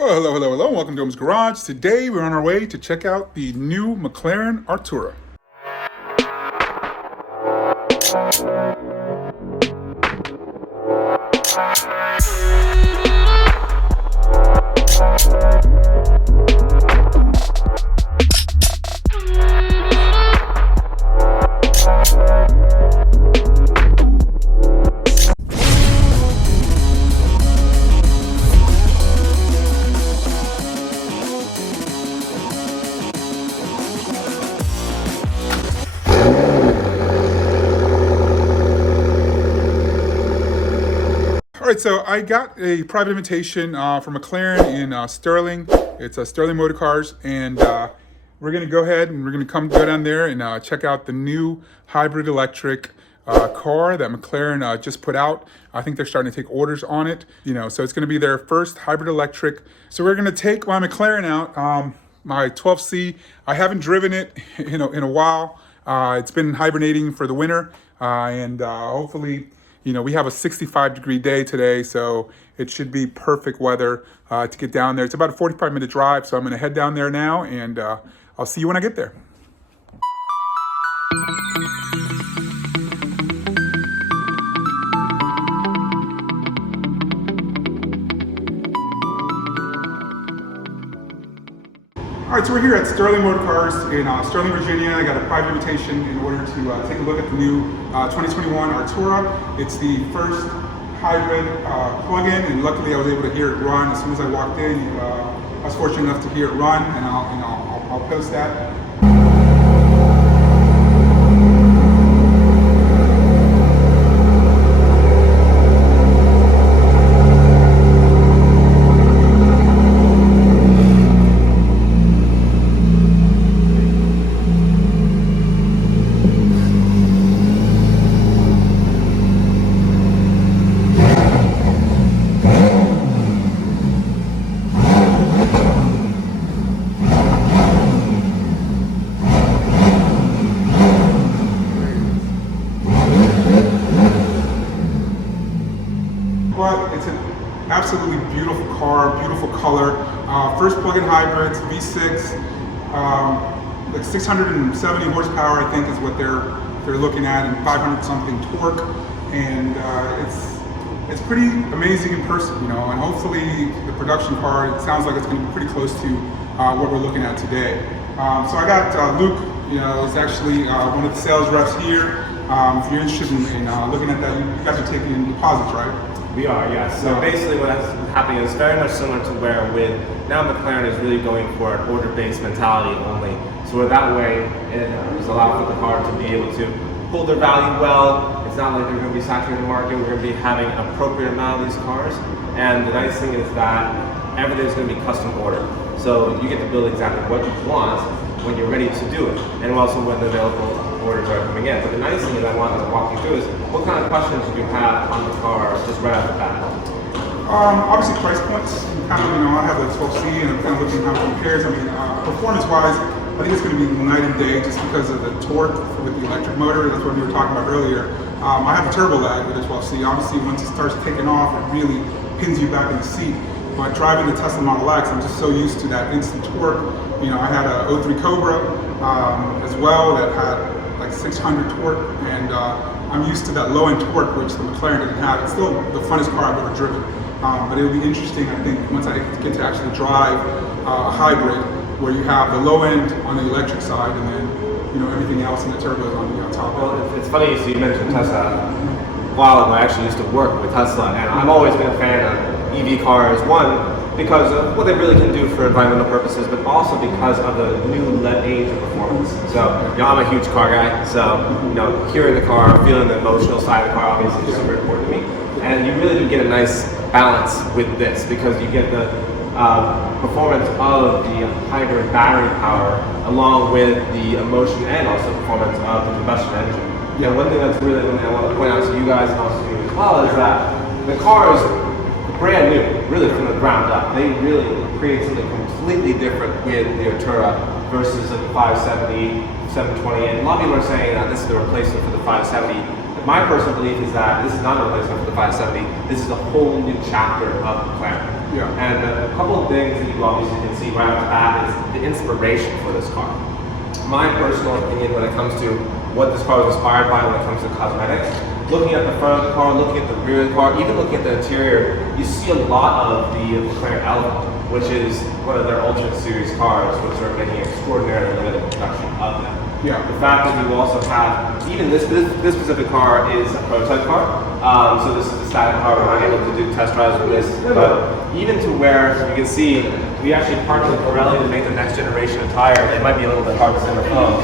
Well, hello. Welcome to Dom's Garage. Today we're on our way to check out the new McLaren Artura. All right, so I got a private invitation from McLaren in Sterling. It's Sterling Motor Cars, and we're gonna go ahead and we're gonna go down there and check out the new hybrid electric car that McLaren just put out. I think they're starting to take orders on it, so it's gonna be their first hybrid electric. So we're gonna take my McLaren out, my 12C. I haven't driven it in a while. It's been hibernating for the winter, and hopefully, we have a 65-degree day today, so it should be perfect weather to get down there. It's about a 45-minute drive, so I'm going to head down there now, and I'll see you when I get there. All right, so we're here at Sterling Motor Cars in Sterling, Virginia. I got a private invitation in order to take a look at the new 2021 Artura. It's the first hybrid plug-in, and luckily I was able to hear it run as soon as I walked in. I was fortunate enough to hear it run, and I'll post that. But it's an absolutely beautiful car, beautiful color. First plug-in hybrid, V6, like 670 horsepower, I think, is what they're looking at, and 500 something torque. And it's pretty amazing in person, And hopefully the production car, it sounds like it's going to be pretty close to what we're looking at today. So I got Luke, is actually one of the sales reps here. If you're interested in looking at that, you guys are taking in deposits, right? We are, yes. So basically what's happening is very much similar to where now McLaren is really going for an order-based mentality only. So that way, it just allows for the car to be able to hold their value well. It's not like they're going to be saturating the market. We're going to be having an appropriate amount of these cars. And the nice thing is that everything's going to be custom ordered. So you get to build exactly what you want when you're ready to do it, and also when the available orders are coming in. But the nice thing that I wanted to walk you through is what kind of questions do you have on the car just right off the bat? Obviously price points. I have the 12C and I'm kind of looking at how it compares. Performance-wise, I think it's going to be night and day just because of the torque with the electric motor. That's what we were talking about earlier. I have a turbo lag with the 12C. Obviously, once it starts taking off, it really pins you back in the seat. But driving the Tesla Model X, I'm just so used to that instant torque. I had a 03 Cobra as well that had like 600 torque, and I'm used to that low-end torque, which the McLaren didn't have. It's still the funnest car I've ever driven. But it'll be interesting, I think, once I get to actually drive a hybrid, where you have the low end on the electric side, and then everything else in the turbo is on the top. Well, it's funny you mentioned Tesla. While I actually used to work with Tesla, and I've always been a fan of EV cars. One, because of what they really can do for environmental purposes, but also because of the new age of performance. So, I'm a huge car guy, so, hearing the car, feeling the emotional side of the car obviously is super important to me. And you really do get a nice balance with this, because you get the performance of the hybrid battery power along with the emotion and also performance of the combustion engine. One thing that's really, I want to point out to you guys and also to you as well, is that the car is brand new, really from the ground up. They really create something completely different with the Artura versus the 570, 720. And a lot of people are saying that this is the replacement for the 570. My personal belief is that this is not a replacement for the 570. This is a whole new chapter of McLaren. Yeah. And a couple of things that you obviously can see right off the bat is the inspiration for this car. My personal opinion when it comes to what this car was inspired by when it comes to cosmetics, looking at the front of the car, looking at the rear of the car, even looking at the interior, you see a lot of the McLaren Artura, which is one of their Ultimate Series cars, which are making extraordinarily limited production of them. Yeah. The fact that you also have, even this specific car is a prototype car, so this is the static car. We're not able to do test drives with this, but even to where you can see, we actually partnered with Pirelli to make the next generation of tire. It might be a little bit hard to see on the phone,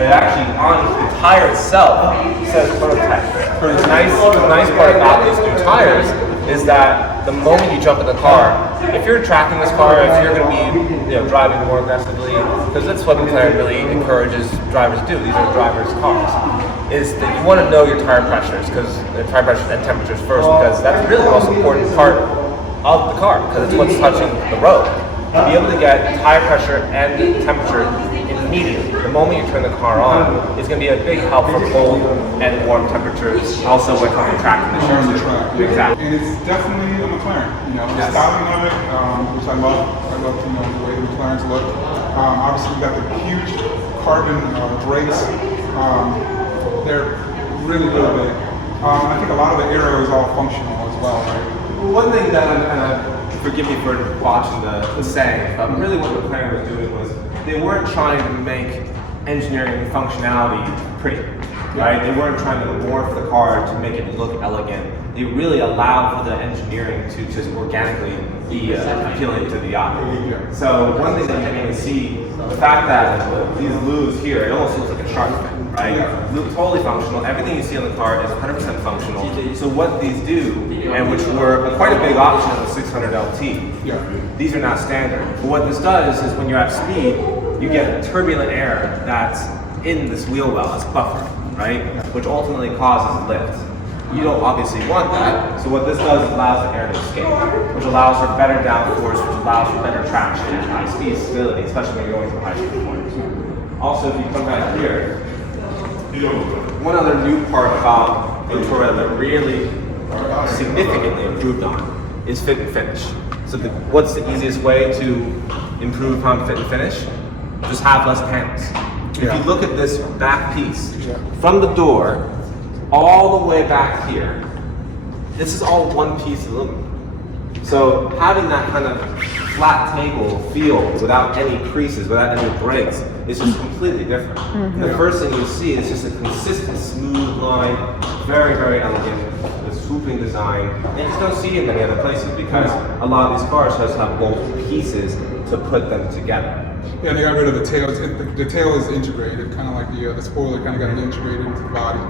but it actually on the tire itself says prototype. The nice part about these new tires is that the moment you jump in the car, if you're tracking this car, if you're going to be driving more aggressively, because that's what McLaren really encourages drivers to do. These are drivers' cars. Is that you want to know your tire pressures, because the tire pressures and temperatures first, because that's really the most important part of the car, because it's what's touching the road. To be able to get tire pressure and temperature immediately, the moment you turn the car on, is going to be a big help for cold and warm temperatures. Also, when coming track conditions. Exactly. And it's definitely a McLaren. The styling of it, which I love. I love the way the McLarens look. Obviously, we got the huge carbon brakes. They're really big. I think a lot of the aero is all functional as well, right? One thing that forgive me for watching the saying, but really what McLaren was doing was they weren't trying to make engineering and functionality pretty, right? They weren't trying to morph the car to make it look elegant. They really allowed for the engineering to just organically be appealing to the eye. So one thing that you can see, the fact that these lues here, it almost looks like a shark fin, right? Totally functional. Everything you see on the car is 100% functional. So what these do, and which were quite a big option on the 600 LT, these are not standard. But what this does is when you're at speed, you get turbulent air that's in this wheel well, it's buffer, right? Which ultimately causes lift. You don't obviously want that, so what this does is allows the air to escape, which allows for better downforce, which allows for better traction and high speed stability, especially when you're going through high speed points. Also, if you come back here, one other new part about the Artura that really significantly improved on is fit and finish. So what's the easiest way to improve upon fit and finish? Just have less panels. If you look at this back piece, from the door all the way back here, this is all one piece of aluminum. So having that kind of flat table feel without any creases, without any breaks, is just completely different. And the first thing you see is just a consistent, smooth line, very elegant, the swooping design. And you just don't see it in many other places because a lot of these cars just have multiple pieces to put them together. Yeah, and they got rid of the tail. The tail is integrated, kind of like the spoiler kind of got integrated into the body.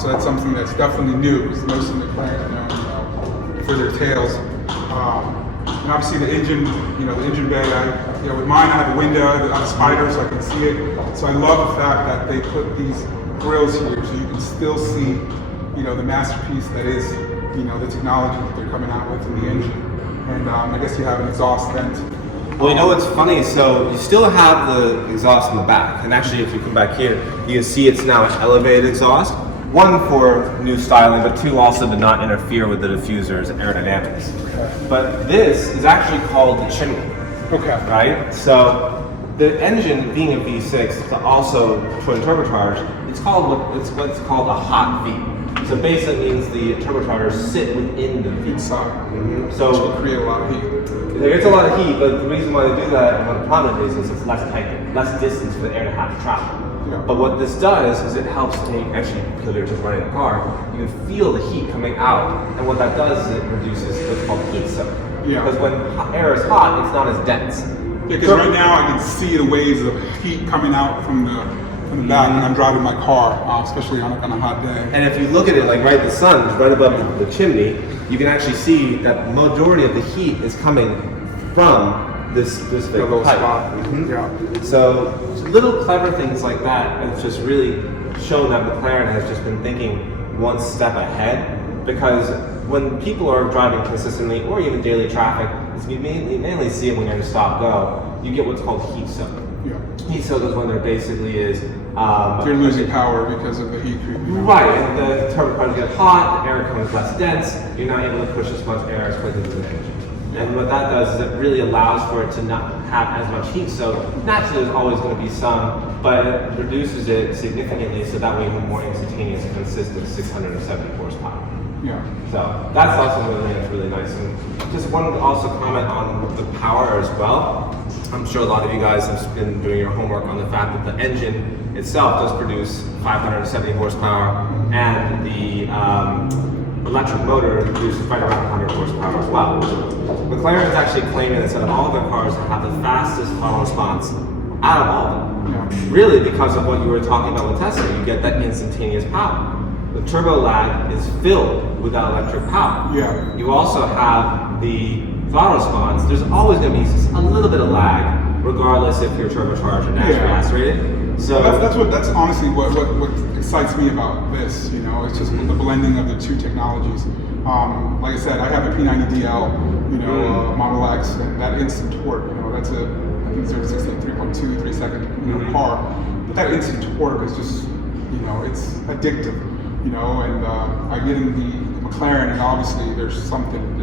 So that's something that's definitely new, because most of the McLarens are known for their tails. And obviously the engine, the engine bay. With mine, I have a window, I have a spider, so I can see it. So I love the fact that they put these grills here, so you can still see, the masterpiece that is, the technology that they're coming out with in the engine. And I guess you have an exhaust vent. Well, you know what's funny? So you still have the exhaust in the back, and actually, if you come back here, you can see it's now an elevated exhaust. One, for new styling, but two, also to not interfere with the diffuser's aerodynamics. But this is actually called the Chimney. Right? So the engine, being a V6, also twin turbocharged, it's what's called a hot V. So basically means the turbochargers sit within the V. So which will create a lot of heat. There is a lot of heat, but the reason why they do that, and one of the problems is it's less tight, less distance for the air to have to travel. But what this does is it helps actually, because you're just running the car, you can feel the heat coming out, and what that does is it reduces what's called heat soak. Because when air is hot, it's not as dense. Because right now I can see the waves of heat coming out from the back when I'm driving my car, especially on a hot day. And if you look at it, like the sun is right above the chimney, you can actually see that the majority of the heat is coming from this big little pipe. spot. So little clever things like that have just really shown that McLaren has just been thinking one step ahead, because when people are driving consistently or even daily traffic, you mainly see it when you're in stop-go, you get what's called heat soak. Heat soak is when there basically is you're losing power because of the heat creeping. Right, and the turbochargers get hot, the air becomes less dense, you're not able to push as much air as quickly as the engine. And what that does is it really allows for it to not have as much heat. So naturally there's always going to be some, but it reduces it significantly so that way you have more instantaneous consists of 670 horsepower. Yeah. So that's also something that's really nice. And just wanted to also comment on the power as well. I'm sure a lot of you guys have been doing your homework on the fact that the engine itself does produce 570 horsepower, and the electric motor produces right around 100 horsepower as well. McLaren is actually claiming that all of their cars have the fastest throttle response out of all of them. Yeah. Really because of what you were talking about with Tesla, you get that instantaneous power. The turbo lag is filled with that electric power. Yeah. You also have the throttle response. There's always going to be a little bit of lag, regardless if you're turbocharged or naturally aspirated. So that's honestly what excites me about this. You know, it's just the blending of the two technologies. Like I said, I have a P90DL, you know, Model X, and that instant torque. You know, that's I think 0 to 60 in 3.2, 3 second car. But that instant torque is just, you know, it's addictive. You know, and I get in the McLaren, and obviously there's something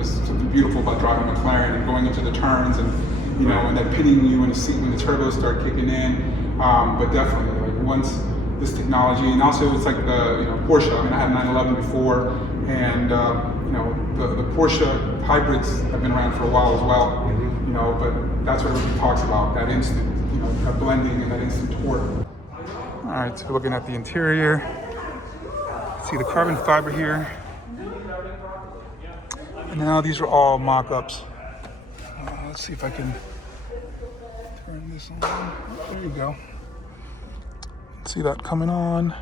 beautiful about driving a McLaren and going into the turns, and you know, and then pinning you in the seat when the turbos start kicking in. But definitely, like once this technology, and also it's like the Porsche. I mean, I had a 911 before, and you know, the Porsche hybrids have been around for a while as well. You know, but that's what everybody talks about, that instant, you know, that blending and that instant torque. All right, so looking at the interior. See the carbon fiber here. And now these are all mock-ups. Let's see if I can turn this on. There you go. See that coming on.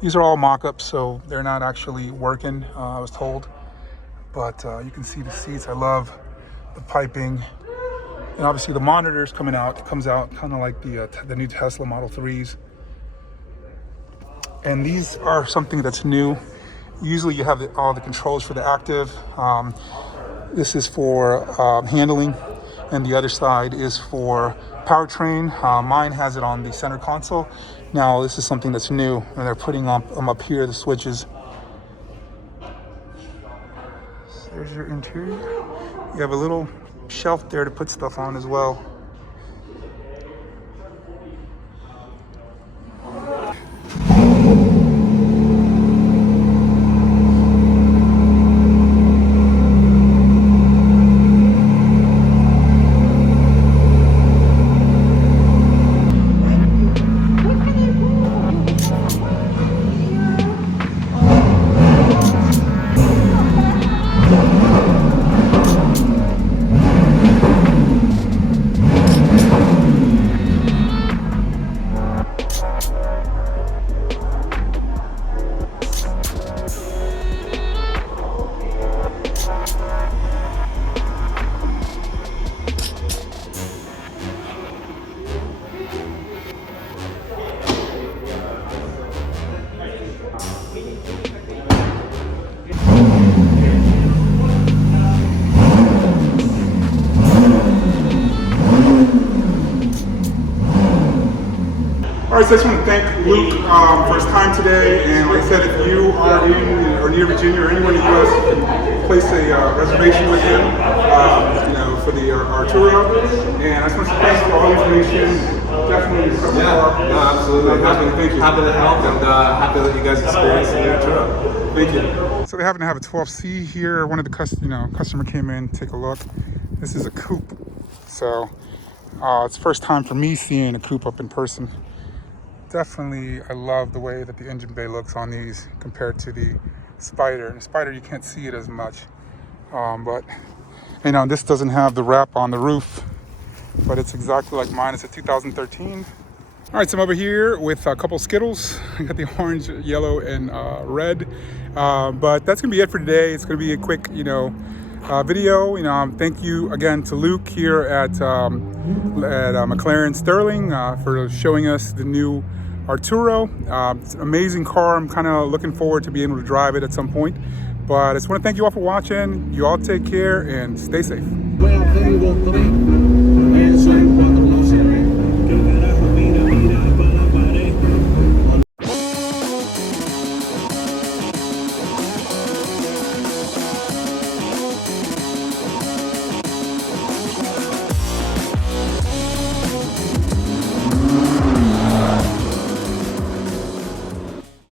These are all mock-ups, so they're not actually working, I was told. But you can see the seats. I love the piping. And obviously the monitors coming out. It comes out kind of like the new Tesla Model 3s. And these are something that's new. Usually you have all the controls for the active. This is for handling, and the other side is for powertrain. Mine has it on the center console. Now this is something that's new, and they're putting them up here, the switches. So there's your interior. You have a little shelf there to put stuff on as well. All right, so I just want to thank Luke for his time today. And like I said, if you are in or near Virginia or anywhere in the U.S., you can place a reservation with him, you know, for the Artura. And I just want to thank you for all the information. Definitely incredible car. No, absolutely. Thank you. Happy to help, and happy that you guys experience the Artura. Thank you. So they happen to have a 12C here. One of the customer came in, take a look. This is a coupe. So it's the first time for me seeing a coupe up in person. Definitely, I love the way that the engine bay looks on these compared to the Spider. And the Spider, you can't see it as much. But, you know, this doesn't have the wrap on the roof, but it's exactly like mine. It's a 2013. All right, so I'm over here with a couple Skittles. I got the orange, yellow, and red. But that's gonna be it for today. It's gonna be a quick, video. Thank you again to Luke here at McLaren Sterling for showing us the new Artura. It's an amazing car. I'm kind of looking forward to being able to drive it at some point. But I just want to thank you all for watching. You all take care and stay safe.